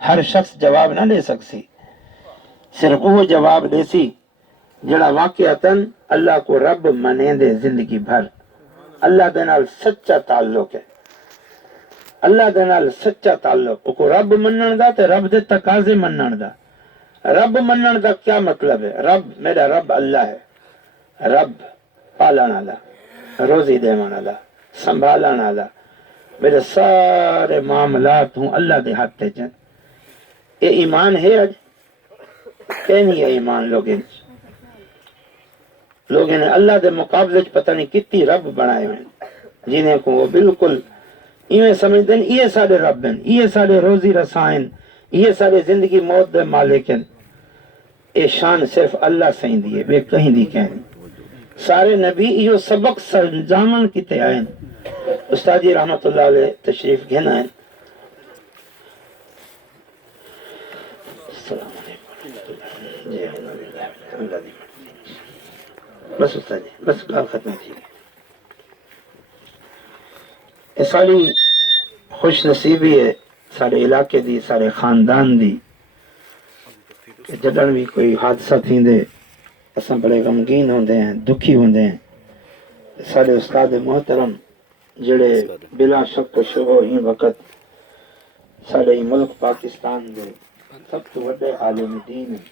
ہر شخص جواب نہ دے سکسی، صرف وہ جواب دے سی جڑا واقعتاً اللہ کو رب منے دے زندگی بھر، اللہ دے نال سچا تعلق ہے، اللہ دے نال سچا تعلق، کو رب منن دا تے رب دے تقاضے منن دا۔ رب منن دا کیا مطلب ہے؟ رب، میرا رب اللہ ہے، رب پالن والا، روزی دیون والا، سنبھالن والا، میرے سارے معاملات ہوں اللہ دے ہاتھ تے چن۔ یہ ایمان ہے اج کہ نہیں ہے ایمان لوگیں؟ لوگوں نے اللہ دے مقابلے پتہ نہیں کتنی رب بنائے ہوئے جنہیں کو وہ بالکل ایویں سمجھتے ہیں یہ سارے رب ہیں، یہ سارے روزی رسائن، یہ سارے زندگی موت دے مالک ہیں۔ اے شان صرف اللہ سہیں دیئے، بے کہیں دی کہیں۔ سارے نبی یہ سبق سرجامن کیتے آئے۔ استاد جی رحمت اللہ علیہ تشریف گھنا ہے۔ السلام علیکم جی بس استاد جی بس کال ختم تھی۔ یہ ساری خوش نصیبی ہے سارے علاقے دی، سارے خاندان دی، کہ جدن بھی کوئی حادثہ تھیندے اساں بڑے غمگین ہوندے ہیں، دکھی ہوندے ہیں۔ سارے استاد محترم جڑے بلا شک و شبہ ہی وقت سارے ملک پاکستان دے سب تو بڑے عالم دین ہیں،